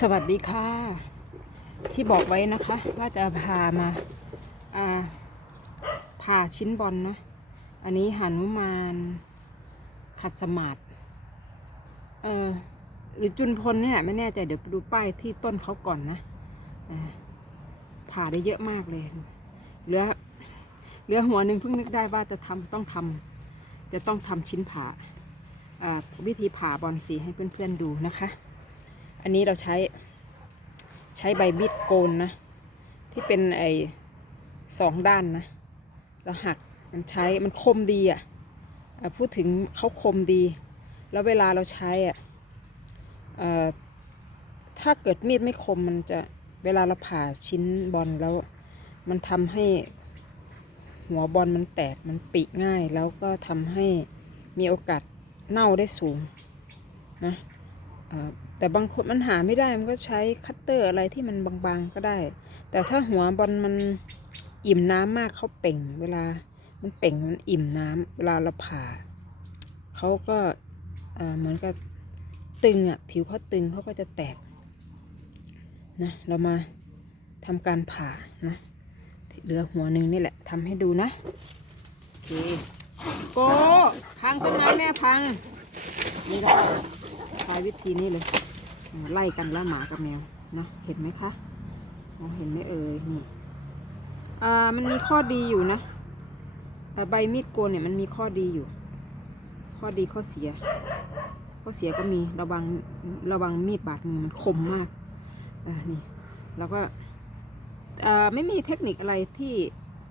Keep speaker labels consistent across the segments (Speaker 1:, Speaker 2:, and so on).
Speaker 1: สวัสดีค่ะ ที่บอกไว้นะคะ ว่าจะพามาอ่าผ่าชิ้นบอลนะอันนี้หานุมานขัดสมาธิเออหรือจุนพลเนี่ยไม่แน่ใจเดี๋ยวไปดูป้ายที่ต้นเขาก่อนนะผ่าได้เยอะมากเลยเหลือเหลือหัวหนึ่งเพิ่งนึกได้ว่าจะทำต้องทำจะต้องทำชิ้นผ่าวิธีผ่าบอลสีให้เพื่อนๆดูนะคะ อันนี้เราใช้ใช้ใบมีดโกนนะ ที่เป็นไอสองด้านนะ เราหักมันใช้มันคมดีอะอะพูดถึงเขาคมดี แล้วเวลาเราใช้อะอ่อถ้าเกิดมีดไม่คมมันจะเวลาเราผ่าชิ้นบอลแล้ว มันทำให้หัวบอลมันแตกมันปิง่าย แล้วก็ทำให้มีโอกาสเน่าได้สูงนะอ่า แต่บางคนมันหาไม่ได้มันก็ใช้คัตเตอร์อะไรที่มันบางๆก็ได้ แต่ถ้าหัวบอลมันอิ่มน้ำมากเขาเป่ง เวลา มันเป่งมันอิ่มน้ำเวลาเราผ่าเขาก็เหมือนกับตึงอะผิวเขาตึงเขาก็จะแตกนะเรามาทำการผ่านะเหลือหัวหนึ่งนี่แหละทำให้ดูนะโอเคโกพังต้นไม้แม่พังนี่แหละใช้วิธีนี้เลย ไล่กันแล้วหมากับแมวนะเห็นไหมคะมองเห็นไหมเอ่ยนี่อ่ามันมีข้อดีอยู่นะอ่ใบมีดโกนเนี่ยมันมีข้อดีอยู่ ข้อดีข้อเสีย ข้อเสียก็มีระวังระวังมีดบาดมือมันคมมากอ่านี่แล้วก็อ่าไม่มีเทคนิคอะไรที่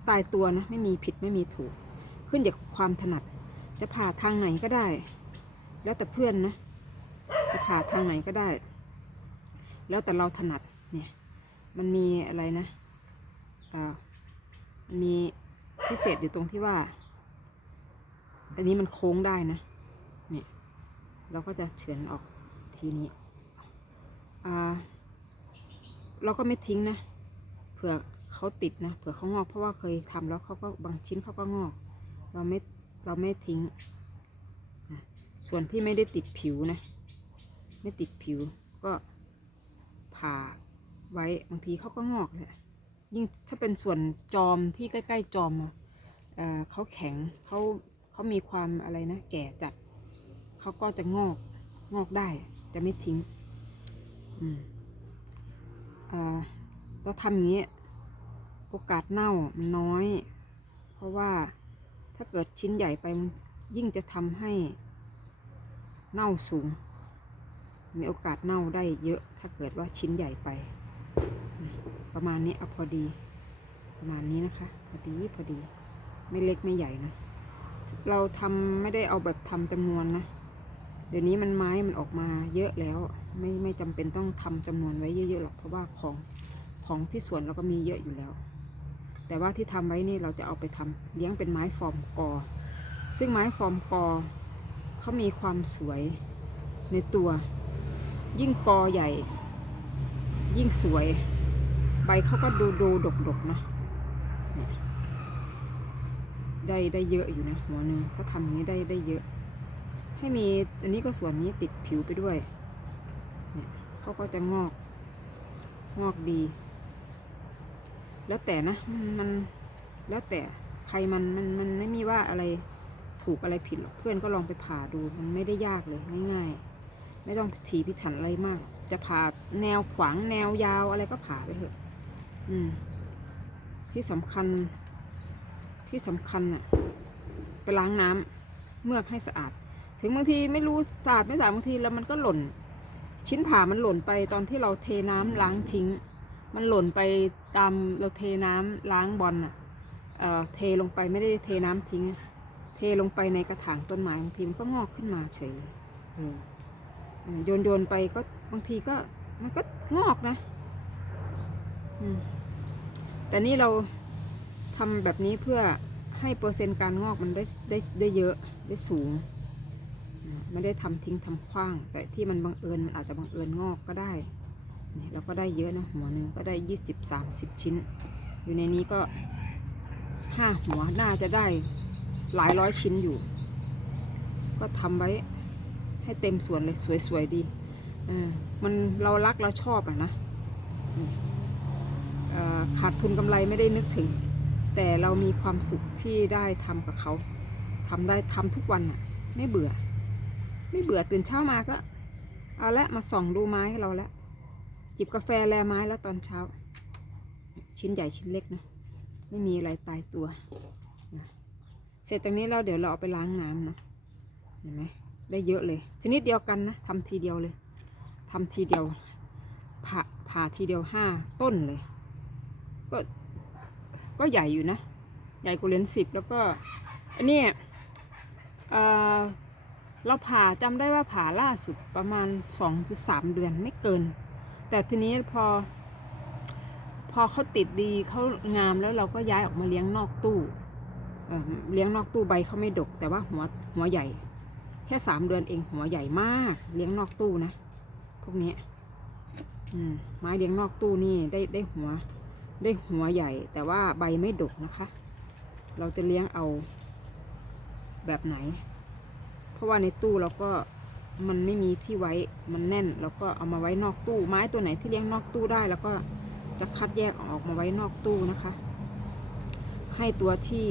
Speaker 1: ตายตัวนะไม่มีผิดไม่มีถูก ขึ้นอยู่กับความถนัด จะผ่าทางไหนก็ได้ แล้วแต่เพื่อนนะ จะผ่าทางไหนก็ได้ แล้วแต่เราถนัดเนี่ย มันมีอะไรนะอ่ามีพิเศษอยู่ตรงที่ว่า อันนี้มันโค้งได้นะเนี่ยเราก็จะเฉือนออกทีนี้อ่าเราก็ไม่ทิ้งนะเผื่อเขาติดนะเผื่อเขางอกเพราะว่าเคยทำแล้วเขาก็บางชิ้นเขาก็งอก เราไม่เราไม่ทิ้ง ส่วนที่ไม่ได้ติดผิวนะ ไม่ติดผิวก็ผ่าไว้บางทีเขาก็งอกเลยยิ่งถ้าเป็นส่วนจอมที่ใกล้ๆจอมเออเขาแข็งเขาเขามีความอะไรนะ แก่จัดเขาก็จะงอกงอกได้จะไม่ทิ้งอืมอ่าเราทำอย่างนี้โอกาสเน่ามันน้อย เพราะว่าถ้าเกิดชิ้นใหญ่ไปยิ่งจะทำให้เน่าสูง มีโอกาสเน่าได้เยอะถ้าเกิดว่าชิ้นใหญ่ไป ประมาณนี้เอาพอดี ประมาณนี้นะคะ พอดีพอดี ไม่เล็กไม่ใหญ่นะ เราทำไม่ได้เอาแบบทำจำนวนนะ เดี๋ยวนี้มันไม้มันออกมาเยอะแล้ว ไม่ไม่จำเป็นต้องทำจำนวนไว้เยอะๆหรอกเพราะว่าของของที่สวนเราก็มีเยอะอยู่แล้ว แต่ว่าที่ทำไว้นี่เราจะเอาไปทำเลี้ยงเป็นไม้ฟอร์มกอ ซึ่งไม้ฟอร์มกอเขามีความสวยในตัว ยิ่งกอใหญ่ ยิ่งสวย ใบเขาก็ดูดูดกดกนะได้ได้เยอะอยู่นะหัวหนึ่งถ้าทำอย่างนี้ได้ได้เยอะ ให้มีอันนี้ก็ส่วนนี้ติดผิวไปด้วยเนี่ยเขาก็จะงอก งอกดี แล้วแต่นะมันมันแล้วแต่ใครมันมันมันไม่มีว่าอะไรถูกอะไรผิดหรอกเพื่อนก็ลองไปผ่าดูมันไม่ได้ยากเลยง่ายๆ ไม่ต้องถีพิถันอะไรมาก จะผ่าแนวขวางแนวยาวอะไรก็ผ่าไปเถอะ อืม ที่สำคัญ ที่สำคัญน่ะไปล้างน้ำเมือกให้สะอาด ถึงบางทีไม่รู้สะอาดไม่สะอาดบางทีแล้วมันก็หล่น ชิ้นผ่ามันหล่นไปตอนที่เราเทน้ำล้างทิ้ง มันหล่นไปตามเราเทน้ำล้างบอลน่ะเอ่อเทลงไปไม่ได้เทน้ำทิ้ง เทลงไปในกระถางต้นไม้บางทีมันก็งอกขึ้นมาเฉยเออ โยนโยนไปก็บางทีก็มันก็งอกนะแต่นี่เราทำแบบนี้เพื่อให้เปอร์เซ็นต์การงอกมันได้ได้ได้เยอะได้สูง ไม่ได้ทำทิ้งทำขว้าง แต่ที่มันบังเอิญมันอาจจะบังเอิญงอกก็ได้นี่เราก็ได้เยอะนะหัวหนึ่งก็ได้ยี่สิบสามสิบชิ้น อยู่ในนี้ก็ห้าหัวน่าจะได้หลายร้อยชิ้นอยู่ ก็ทำไว้ ให้เต็มสวนเลยสวยๆดีอืมมันเรารักเราชอบอะนะอืมเอ่อขาดทุนกำไรไม่ได้นึกถึง แต่เรามีความสุขที่ได้ทำกับเขาทำได้ทำทุกวันอะไม่เบื่อ ไม่เบื่อตื่นเช้ามาก็เอาละมาส่องดูไม้เราละจิบกาแฟแลไม้แล้วตอนเช้า ชิ้นใหญ่ชิ้นเล็กนะไม่มีอะไรตายตัว เสร็จจากนี้เราเดี๋ยวเราเอาไปล้างน้ำนะเห็นไหม ได้เยอะเลย ชนิดเดียวกันนะทำทีเดียวเลยทำทีเดียวผ่าผ่าทีเดียวห้าต้นเลย ก็ก็ใหญ่อยู่นะ ใหญ่กว่าเหรียญสิบแล้วก็อันนี้เออเราผ่าจำได้ว่าผ่าล่าสุดประมาณ 2-3 เดือนไม่เกิน แต่ทีนี้พอ พอเขาติดดีเขางามแล้วเราก็ย้ายออกมาเลี้ยงนอกตู้เเลี้ยงนอกตู้ใบเขาไม่ดก แต่ว่าหัวหัวใหญ่ แค่สามเดือนเองหัวใหญ่มาก เลี้ยงนอกตู้นะพวกนี้มไม้เลี้ยงนอกตู้นี่ได้ได้หัว ได้หัวใหญ่ แต่ว่าใบไม่ดกนะคะ เราจะเลี้ยงเอาแบบไหน เพราะว่าในตู้เราก็มันไม่มีที่ไว้มันแน่นเราก็เอามาไว้นอกตู้ ไม้ตัวไหนที่เลี้ยงนอกตู้ได้แล้วก็จะคัดแยกออกมาไว้นอกตู้นะคะ ให้ตัวที่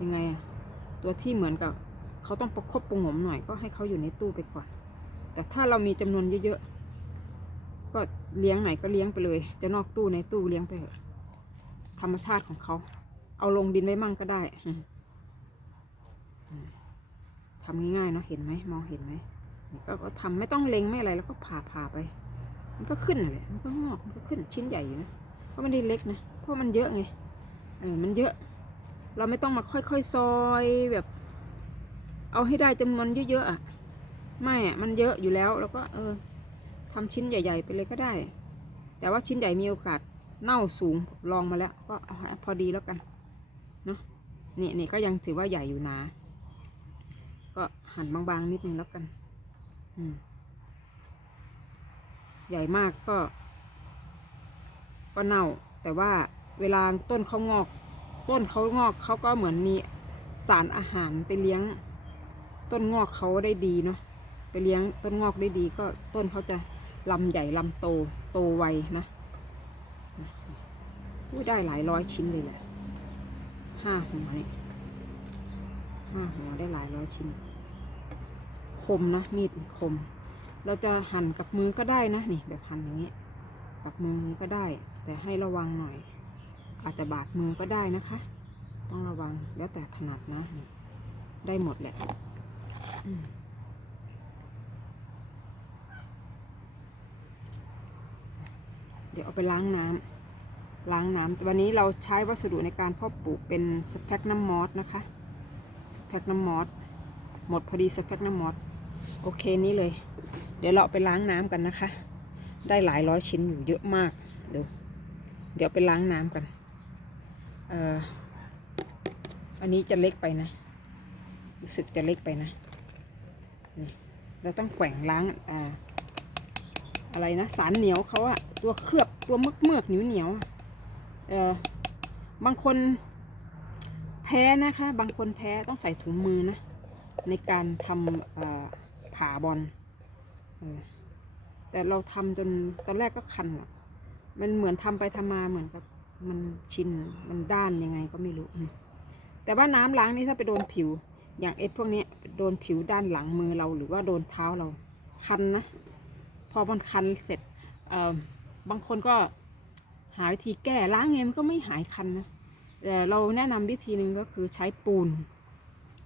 Speaker 1: ยังไงอะ ตัวที่เหมือนกับเขาต้องประคบประงมหน่อยก็ให้เขาอยู่ในตู้ไปก่อน แต่ถ้าเรามีจำนวนเยอะๆ ก็เลี้ยงไหนก็เลี้ยงไปเลย จะนอกตู้ในตู้เลี้ยงไปเถอะธรรมชาติของเขา เอาลงดินไว้มั่งก็ได้ทำง่ายๆเนาะเห็นไหมมองเห็นไหมก็ทำไม่ต้องเล็งไม่อะไรแล้วก็ผ่าผ่าไป มันก็ขึ้นน่ะแหละมันก็งอกมันก็ขึ้นชิ้นใหญ่อยู่นะเพราะมันได้เล็กนะเพราะมันเยอะไงเออมันเยอะ เราไม่ต้องมาค่อยๆซอยแบบ เอาให้ได้จำนวนเยอะๆอะไม่อะมันเยอะอยู่แล้วแล้วก็เออทำชิ้นใหญ่ ๆ ไปเลยก็ได้ แต่ว่าชิ้นใหญ่มีโอกาสเน่าสูงลองมาแล้ว ก็พอดีแล้วกันเนาะนี่นี่ก็ยังถือว่าใหญ่อยู่นะก็หั่นบางๆนิดนึงแล้วกันอืมใหญ่มากก็ ก็เน่า แต่ว่าเวลาต้นเขางอก ต้นเขางอกเขาก็เหมือนมีสารอาหารไปเลี้ยง ต้นงอกเขาได้ดีเนาะไปเลี้ยงต้นงอกได้ดีก็ต้นเขาจะลำใหญ่ลำโตโตไวนะอู้ได้หลายร้อยชิ้นเลยแหละห้าหัวนี่ห้าหัวได้หลายร้อยชิ้น คมนะมีดคม เราจะหั่นกับมือก็ได้นะนี่แบบหั่นอย่างเงี้ กับมือก็ได้ แต่ให้ระวังหน่อย อาจจะบาดมือก็ได้นะคะ ต้องระวังแล้วแต่ถนัดนะ ได้หมดแหละเดี๋ยวเอาไปล้างน้ำล้างน้ำวันนี้เราใช้วัสดุในการเพาะปลูกเป็นสแปกน้ำมอสนะคะสแปกน้ำมอสหมดพอดีสแปกน้ำมอสโอเคนี้เลย เดี๋ยวเราเอาไปล้างน้ำกันนะคะ ได้หลายร้อยชิ้นอยู่เยอะมาก เดี๋ยวเดี๋ยวไปล้างน้ำกัน เอออันนี้จะเล็กไปนะ รู้สึกจะเล็กไปนะนี่เราต้องแกว่งล้างอ่าอะไรนะ สารเหนียวเขาอะตัวเคลือบตัวเมือกเมือกเหนียวเหนียวๆอะเออบางคนแพ้นะคะ บางคนแพ้ต้องใส่ถุงมือนะ ในการทำผ่าบอลแต่เราทำจนตอนแรกก็คันอะมันเหมือนทำไปทำมาเหมือนกับ มันชินมันด้านยังไงก็ไม่รู้ แต่ว่าน้ำล้างนี่ถ้าไปโดนผิว อย่างเอ็ดพวกนี้โดนผิวด้านหลังมือเราหรือว่าโดนเท้าเราคันนะ พอมันคันเสร็จเอ่อบางคนก็หาวิธีแก้ล้างไงมันก็ไม่หายคันนะแต่เราแนะนำวิธีหนึ่งก็คือใช้ปูน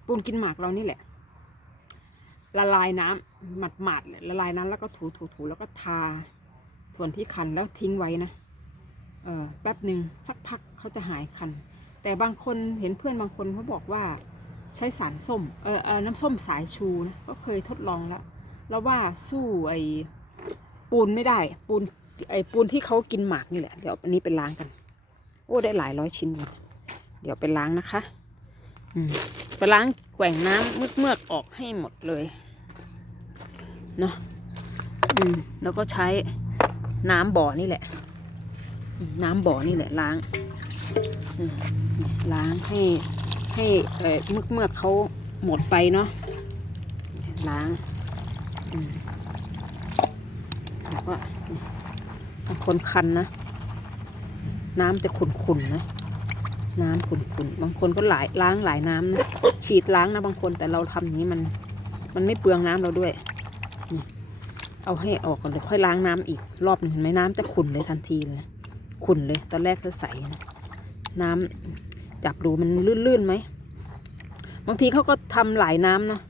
Speaker 1: ปูนกินหมากเรานี่แหละ ละลายน้ำหมัดหมาดๆละลายน้ำแล้วก็ถูถูถูแล้วก็ทาส่วนที่คันแล้วทิ้งไว้นะ แป๊บหนึ่งสักพักเขาจะหายคัน แต่บางคนเห็นเพื่อนบางคนเขาบอกว่าใช้สารส้มเออเออน้ำส้มสายชูนะก็เคยทดลองแล้วแล้วว่าสู้ไอ้ปูนไม่ได้ ปูนไอ้ปูนที่เขากินหมากนี่แหละเดี๋ยวอันนี้ไปล้างกัน โอ้ได้หลายร้อยชิ้นเลยเดี๋ยวไปล้างนะคะอืมไปล้างแกว่งน้ำเมือกเมือกๆออกให้หมดเลยเนาะอืมแล้วก็ใช้น้ำบ่อนี่แหละ น้ำบ่อนี่แหละล้างล้างให้ให้เอ่อเมือกเมือกเขาหมดไปเนาะล้างว่านี่าคนคันนะ น้ำจะขุ่นๆนะน้ำขุ่นๆบางคนก็หลายล้างหลายน้ำนะฉีดล้างนะบางคนแต่เราทำอย่างนี้มัน มันไม่เปลืองน้ำเราด้วย เอาให้ออกก่อนเดี๋ยวค่อยล้างน้ำอีกรอบหนึ่งเห็นไหมน้ำจะขุ่นเลยทันทีเลย ขุ่นเลย ตอนแรกก็ใสนะน้ำจับดูมันลื่นๆไหมบางทีเขาก็ทำหลายน้ำเนาะ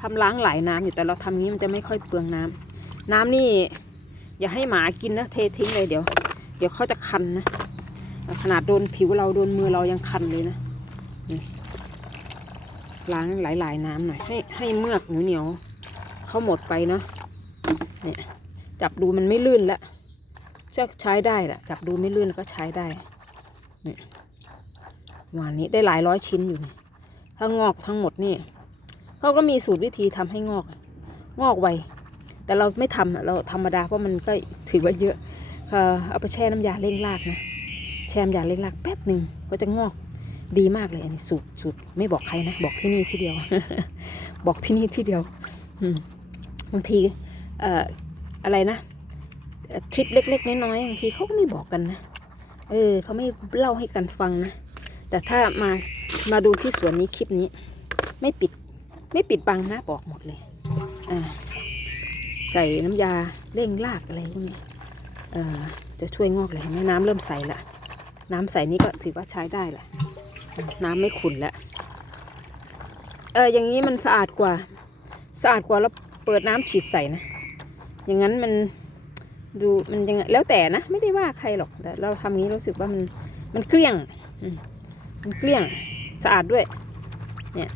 Speaker 1: ทำล้างหลายน้ำอยู่แต่เราทำงี้มันจะไม่ค่อยเปลืองน้ำน้ำนี่ อย่าให้หมากินนะเททิ้งเลยเดี๋ยว เดี๋ยวเขาจะคันนะขนาดโดนผิวเราโดนมือเรายังคันเลยนะล้างหลายๆน้ำหน่อยให้ให้เมือกเหนียวเขาหมดไปเนาะเนี่ยจับดูมันไม่ลื่นแล้ว จะใช้ได้แหละจับดูไม่ลื่นก็ใช้ได้นี่วันนี้ได้หลายร้อยชิ้นอยู่นี่ถ้างอกทั้งหมดนี่เขาก็มีสูตรวิธีทำให้งอก งอกไวแต่เราไม่ทำเราธรรมดาเพราะมันก็ถือว่าเยอะเอาไปแช่น้ำยาเร่งรากนะแชมอยาเล็กแป๊บหนึ่งก็จะงอกดีมากเลยอันนี้สูตรสูตรไม่บอกใครนะบอกที่นี่ที่เดียว บอกที่นี่ที่เดียวบางทีอะไรนะ ทริปเล็ก ๆ น้อยๆบางทีเขาก็ไม่บอกกันนะ เออเขาไม่เล่าให้กันฟังนะ แต่ถ้ามามาดูที่สวนนี้คลิปนี้ ไม่ปิดไม่ปิดบังนะบอกหมดเลยอ่าใส่น้ำยาเร่งรากอะไรพวกนี้เอ่อจะช่วยงอกเลยเห็นไหมน้ำเริ่มใสละน้ำใสนี้ก็ถือว่าใช้ได้แหละน้ำไม่ขุ่นล้วเอออย่างนี้มันสะอาดกว่า สะอาดกว่าเราเปิดน้ำฉีดใส่นะ อย่างนั้นมัน ดูมันยังแล้วแต่นะ ไม่ได้ว่าใครหรอกแต่เราทำงี้รู้สึกว่ามันมันเกลี้ยงมันเกลี้ยงสะอาดด้วย เนี่ย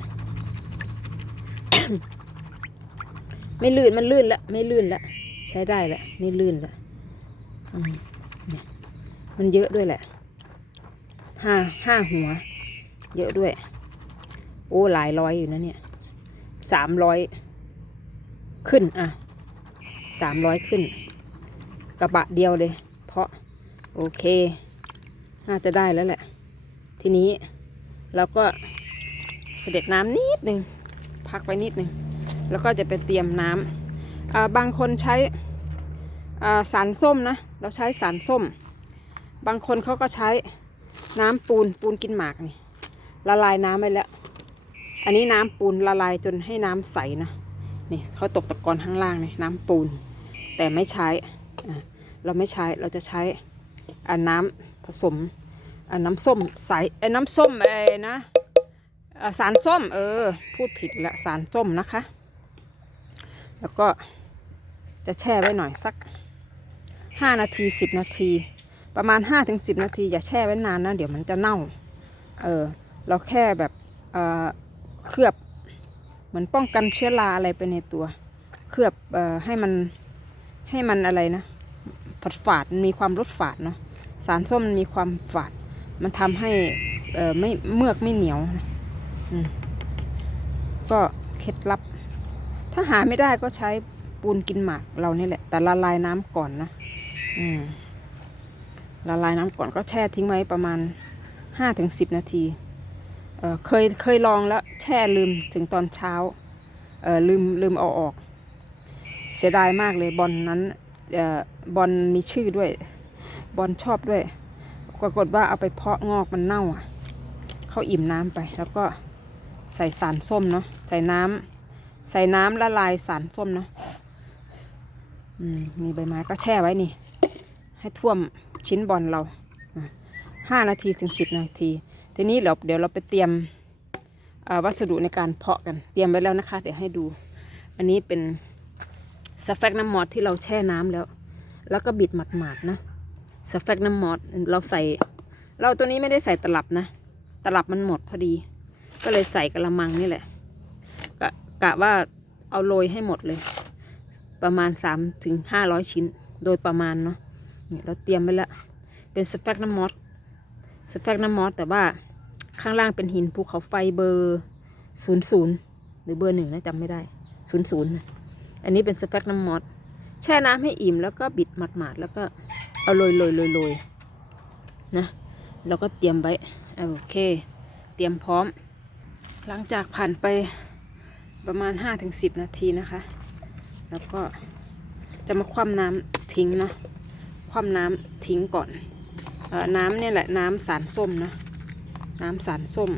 Speaker 1: ไม่ลื่นมันลื่นล้วไม่ลื่นล้วใช้ได้ล้วไม่ลื่นล้วอืมเนี่ยมันเยอะด้วยแหละห้าห้าหัว เยอะด้วย โอ้หลายร้อยอยู่นะเนี่ยสามร้อยขึ้นอะสามร้อยขึ้น กระบะเดียวเลย เพราะโอเค น่าจะได้แล้วแหละ ทีนี้เราก็เสด็จน้ำนิดหนึ่งพักไว้นิดหนึ่งแล้วก็จะไปเตรียมน้ำอ่าบางคนใช้อ่าสารส้มนะ เราใช้สารส้ม บางคนเขาก็ใช้น้ำปูนปูนกินหมากนี่ละลายน้ำไปแล้ว อันนี้น้ำปูนละลายจนให้น้ำใสนะนี่เขาตกตะกอนข้างล่างนี่น้ำปูน แต่ไม่ใช้ เราไม่ใช้เราจะใช้อาน้ำผสมอาน้ำส้มใสไอ้น้ำส้มไอ้นะสารส้มเออพูดผิดละสารส้มนะคะ แล้วก็จะแช่ไว้หน่อยสักห้านาทีสิบนาที ประมาณห้าถึงสิบนาที อย่าแช่ไว้นานนะ เดี๋ยวมันจะเน่าเออเราแค่แบบเออเคลือบเหมือนป้องกันเชื้อราอะไรไปในตัว เคลือบเออให้มันให้มันอะไรนะ ฝาดฝาดมันมีความรสฝาดเนาะสารส้มมันมีความฝาด มันทำให้เอ่อไม่เมือกไม่เหนียวนะก็เคล็ดลับ ถ้าหาไม่ได้ก็ใช้ปูนกินหมากเรานี่แหละ แต่ละลายน้ำก่อนนะอืมละลายน้ำก่อนก็แช่ทิ้งไว้ประมาณห้าถึงสิบนาทีเเคยเคยลองแล้วแช่ลืมถึงตอนเช้าเออลืมลืมเอาออก เสียดายมากเลยบอลนั้น บอลมีชื่อด้วย บอลชอบด้วยปรากฏว่าเอาไปเพาะงอกมันเน่าอะเขาอิ่มน้ำไป แล้วก็ใส่สารส้มเนาะใส่น้ำใส่น้ำละลายสารส้มเนาะอืมมีใบไม้ก็แช่ไว้นี่ ให้ท่วมชิ้นบอลเราห้านาทีถึงสิบนาที ทีนี้เดี๋ยวเดี๋ยวเราไปเตรียมวัสดุในการเพาะกัน เตรียมไว้แล้วนะคะ เดี๋ยวให้ดู อันนี้เป็น สแฟกน้ำมอสที่เราแช่น้ำแล้ว แล้วก็บิดหมาดๆนะสแฟกน้ำมอสเราใส่ เราตัวนี้ไม่ได้ใส่ตลับนะ ตลับมันหมดพอดี ก็เลยใส่กระมังนี่แหละกะกะว่าเอาโรยให้หมดเลย ประมาณ3ถึง500 ชิ้นโดยประมาณเนาะนี่เราเตรียมไว้แล้วเป็นสแฟกน้ำมอสสแฟกน้ำมอสแต่ว่าข้างล่างเป็นหินภูเขาไฟเบอร์ศูนย์ศูนย์หรือเบอร์หนึ่งนะจำไม่ได้ศูนย์ศูนย์ อันนี้เป็นสแฟกน้ำมอสแช่น้ำให้อิ่มแล้วก็บิดหมาดๆแล้วก็เอาโรยโรยโรยโรยนะแล้วก็เตรียมไว้โอเค เตรียมพร้อม หลังจากผ่านไปประมาณ 5-10 นาทีนะคะ แล้วก็จะมาคว่ำน้ำทิ้งทิ้งเนาะคว่ำน้ำทิ้งก่อนเออน้ำเนี่ยแหละน้ำสารส้มนะน้ำสารส้ม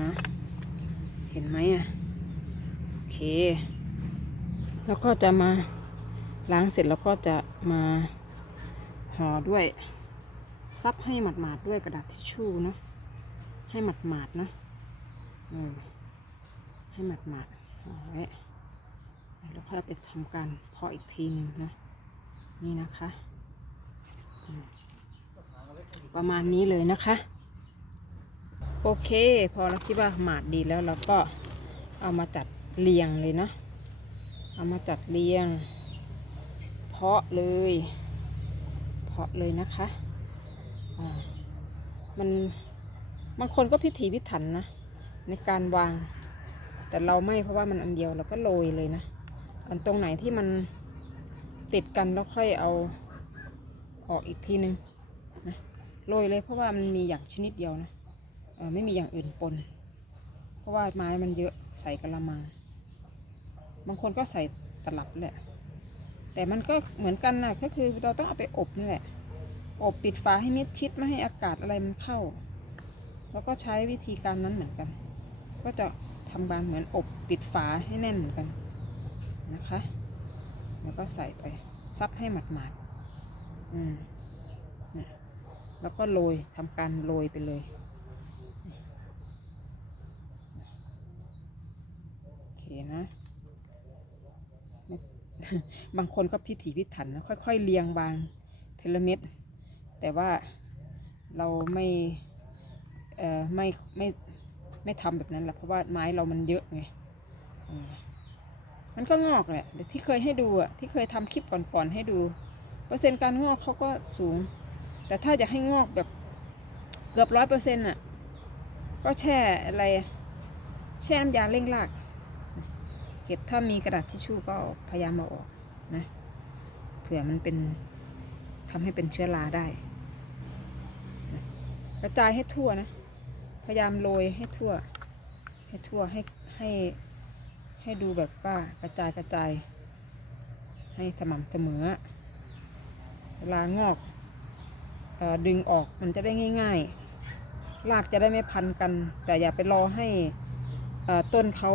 Speaker 1: นะเห็นไหมอะโอเค แล้วก็จะมาล้างเสร็จแล้วก็จะมาห่อด้วยซับให้หมาดๆด้วยกระดาษทิชชู่เนาะให้หมาดๆนะให้หมาดๆห่อไว้แล้วค่อยไปทำการเพาะอีกทีหนึ่งนะนี่นะคะ ประมาณนี้เลยนะคะ โอเค พอเราคิดว่าหมาดดีแล้วเราก็เอามาจัดเรียงเลยเนาะ เอามาจัดเรียง เพาะเลย เพาะเลยนะคะอ่ามันบางคนก็พิถีพิถันนะ ในการวาง แต่เราไม่เพราะว่ามันอันเดียวเราก็โรยเลยนะอันตรงไหนที่มันติดกันแล้วค่อยเอาออกอีกทีนึงนะโรยเลยเพราะว่ามันมีอย่างชนิดเดียวนะไม่มีอย่างอื่นปน เพราะว่าไม้มันเยอะใส่กระมัง บางคนก็ใส่ตลับแหละ แต่มันก็เหมือนกันนะก็คือเราต้องเอาไปอบนั่แหละ อบปิดฝาให้มิดชิดไม่ให้อากาศอะไรมันเข้า แล้วก็ใช้วิธีการนั้นเหมือนกัน ก็จะทำบานเหมือนอบปิดฝาให้แน่นเหมือนกันนะคะ แล้วก็ใส่ไปซับให้หมาดๆอืมเนี่ยแล้วก็โรยทำการโรยไปเลยโอเคนะ บางคนก็พิถีพิถันค่อย ๆ เรียงบางเทเลเม็ดแต่ว่าเราไม่เอ่อไม่ไม่ไม่ทำแบบนั้นแหละเพราะว่าไม้เรามันเยอะไงมันก็งอกแหละแต่ที่เคยให้ดูอะที่เคยทำคลิปก่อนๆให้ดู เปอร์เซ็นต์การงอกเขาก็สูง แต่ถ้าจะให้งอกแบบเกือบร้อยเปอร์เซ็นต์อะก็แช่อะไรแช่น้ำยาเร่งราก เก็บถ้ามีกระดาษทิชชู่ก็พยายามเอาออกนะเผื่อมันเป็นทำให้เป็นเชื้อราได้นะกระจายให้ทั่วนะ พยายามโรยให้ทั่ว ให้ทั่วให้ให้ให้ดูแบบว่ากระจายกระจาย ให้สม่ำเสมอเวลางอกอดึงออกมันจะได้ง่าย ๆ รากจะได้ไม่พันกัน แต่อย่าไปรอให้ต้นเขา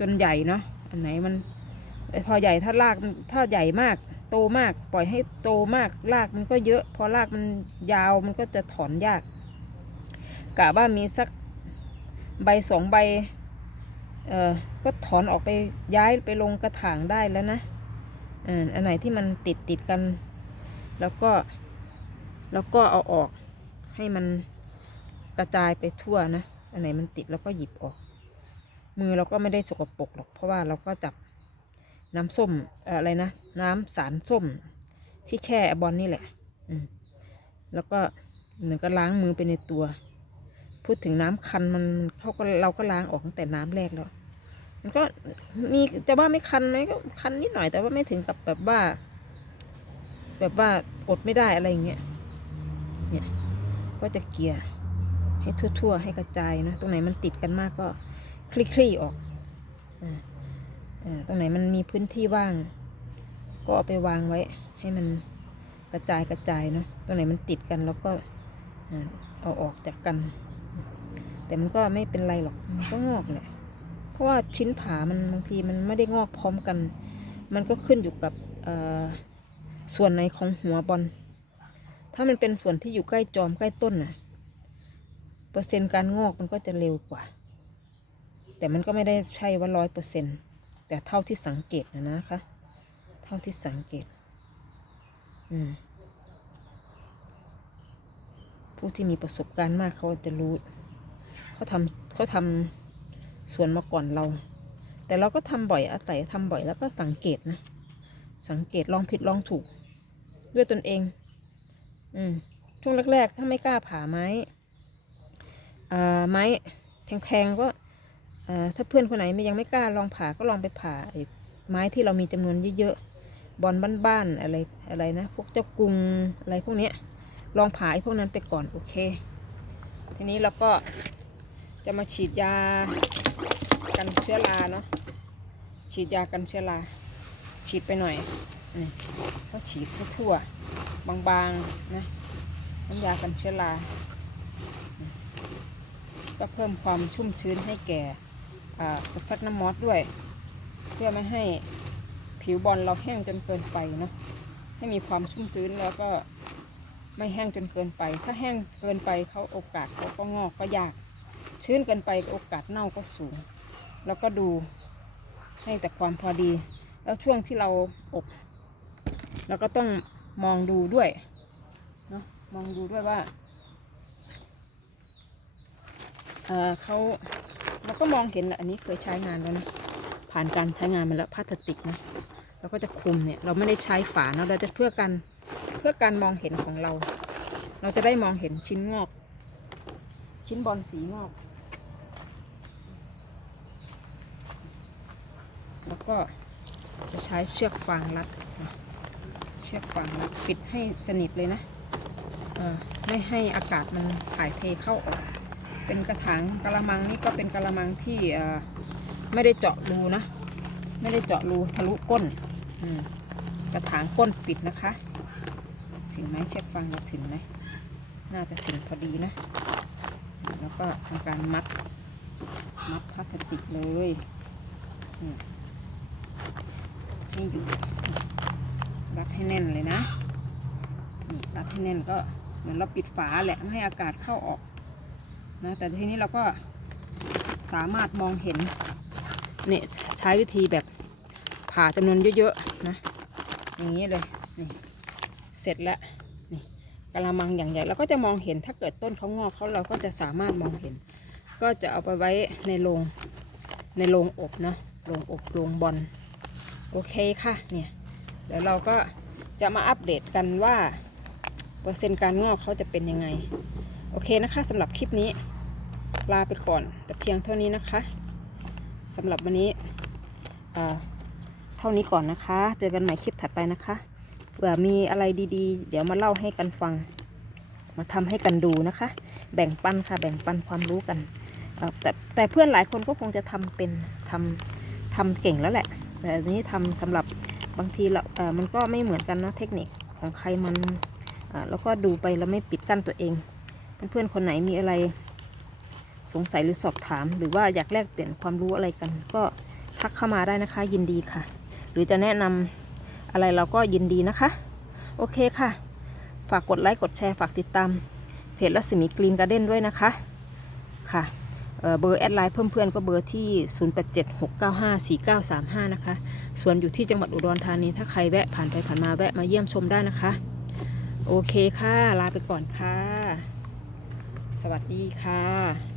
Speaker 1: จนใหญ่เนาะอันไหนมันพอใหญ่ถ้ารากถ้าใหญ่มาก โตมากปล่อยให้โตมากรากมันก็เยอะ พอรากมันยาวมันก็จะถอนยากกะว่ามีสักใบสองใบเอ่อก็ถอนออกไปย้ายไปลงกระถางได้แล้วนะอันไหนที่มันติดติดกัน แล้วก็แล้วก็เอาออกให้มันกระจายไปทั่วนะ อันไหนมันติดแล้วก็หยิบออก มือเราก็ไม่ได้สกปรกหรอก เพราะว่าเราก็จับน้ำส้มอะไรนะ น้ำสารส้ม ที่แช่บอลนี่แหละ อืมแล้วก็เหมือนก็ล้างมือไปในตัว พูดถึงน้ำคันมันเขาก็เราก็ล้างออกตั้งแต่น้ำแรกแล้ว มันก็มีจะว่าไม่คันไหมก็คันนิดหน่อยแต่ว่าไม่ถึงกับแบบว่า แบบว่าอดไม่ได้อะไรอย่างเงี้ย เนี่ย ก็จะเกลี่ยให้ทั่ว ๆ ให้กระจายนะ ตรงไหนมันติดกันมากก็ คลี่ๆออกอ่าอ่าตรงไหนมันมีพื้นที่ว่าง ก็เอาไปวางไว้ให้มันกระจายกระจายเนาะตรงไหนมันติดกันแล้วก็อ่าเอาออกจากกัน แต่มันก็ไม่เป็นไรหรอกมันก็งอกแหละเพราะว่าชิ้นผามันบางทีมันไม่ได้งอกพร้อมกัน มันก็ขึ้นอยู่กับอ่อส่วนไหนของหัวบอล ถ้ามันเป็นส่วนที่อยู่ใกล้จอมใกล้ต้นน่ะ เปอร์เซ็นต์การงอกมันก็จะเร็วกว่า แต่มันก็ไม่ได้ใช่ว่าร้อยเปอร์เซ็นต์แต่เท่าที่สังเกตนะนะคะ เท่าที่สังเกต อืม ผู้ที่มีประสบการณ์มากเขาจะรู้ เขาทำเขาทำสวนมาก่อนเรา แต่เราก็ทำบ่อยอาศัยทำบ่อยแล้วก็สังเกตนะ สังเกตลองผิดลองถูก ด้วยตนเอง อืม ช่วงแรกๆ ถ้าไม่กล้าผ่าไม้ อ่าไม้แพงๆก็ ถ้าเพื่อนคนไหนไม่ยังไม่กล้าลองผ่าก็ลองไปผ่าไม้ที่เรามีจำนวนเยอะๆบอลบ้านๆอะไรอะไรนะพวกเจ้ากรุงอะไรพวกเนี้ยลองผ่าไอ้พวกนั้นไปก่อนโอเค ทีนี้เราก็จะมาฉีดยากันเชื้อราเนาะฉีดยากันเชื้อราฉีดไปหน่อยนี่เขาฉีดให้ทั่วบางๆนะน้ำยากันเชื้อราก็เพิ่มความชุ่มชื้นให้แก่ สแฟตน้ำมอสด้วย เพื่อไม่ให้ผิวบอลเราแห้งจนเกินไปเนาะให้มีความชุ่มชื้นแล้วก็ไม่แห้งจนเกินไป ถ้าแห้งเกินไปเขาโอกาสเขาก็งอกก็ยาก ชื้นเกินไปโอกาสเน่าก็สูง แล้วก็ดูให้แต่ความพอดี แล้วช่วงที่เราอบเราก็ต้องมองดูด้วยเนาะมองดูด้วยว่าเออเขา เราก็มองเห็นแหละอันนี้เคยใช้งานแล้วนะ ผ่านการใช้งานมาแล้วพลาสติกนะเราก็จะคุมเนี่ย เราไม่ได้ใช้ฝาเนาะเราจะเพื่อการเพื่อการมองเห็นของเรา เราจะได้มองเห็นชิ้นงอก ชิ้นบอลสีงอก แล้วก็จะใช้เชือกฟางรัดเชือกฟางรัดปิดให้สนิทเลยนะไม่ให้อากาศมันถ่ายเทเข้าออก เป็นกระถางกระมังนี่ก็เป็นกระมังที่ไม่ได้เจาะรูนะ ไม่ได้เจาะรูทะลุก้นกระถางก้นปิดนะคะ ถึงไหมเชือกฟางเราถึงไหมน่าจะถึงพอดีนะ แล้วก็ทำการมัดมัดพลาสติกเลยให้อยู่รัดให้แน่นเลยนะนี่รัดให้แน่นก็เหมือนเราปิดฝาแหละไม่ให้อากาศเข้าออก นะแต่ทีนี้เราก็สามารถมองเห็นเนี่ยใช้วิธีแบบผ่าจำนวนเยอะๆนะอย่างนี้เลยนี่เสร็จแล้วนี่กระมังอย่างใหญ่เราก็จะมองเห็นถ้าเกิดต้นเขางอกเขาเราก็จะสามารถมองเห็น ก็จะเอาไปไว้ในโรงในโรงอบนะโรงอบโรงบอลโอเคค่ะเนี่ยเดี๋ยวเราก็จะมาอัปเดตกันว่า เปอร์เซ็นต์การงอกเขาจะเป็นยังไง โอเคนะคะสำหรับคลิปนี้ลาไปก่อน แต่เพียงเท่านี้นะคะสำหรับวันนี้อ่าเท่านี้ก่อนนะคะ เจอกันใหม่คลิปถัดไปนะคะเผื่อมีอะไรดีๆ เดี๋ยวมาเล่าให้กันฟัง มาทำให้กันดูนะคะ แบ่งปันค่ะแบ่งปันความรู้กันแต่แต่เพื่อนหลายคนก็คงจะทำเป็นทำทำเก่งแล้วแหละ แต่นี้ทำสำหรับบางทีเราเอ่อมันก็ไม่เหมือนกันนะเทคนิคของใครมันเอ่อแล้วก็ดูไปแล้วไม่ปิดกั้นตัวเอง เพื่อนๆคนไหนมีอะไรสงสัยหรือสอบถาม หรือว่าอยากแลกเปลี่ยนความรู้อะไรกัน ก็ทักเข้ามาได้นะคะยินดีค่ะ หรือจะแนะนำอะไรเราก็ยินดีนะคะ โอเคค่ะ ฝากกดไลค์กดแชร์ฝากติดตาม เพจรัศมีกรีนการ์เด้นด้วยนะคะค่ะเเบอร์แอดไลน์เพื่อนๆก็เบอร์ที่ 0876954935 นะคะ ส่วนอยู่ที่จังหวัดอุดรธานี ถ้าใครแวะผ่านไปผ่านมาแวะมาเยี่ยมชมได้นะคะ โอเคค่ะ ลาไปก่อนค่ะ สวัสดีค่ะ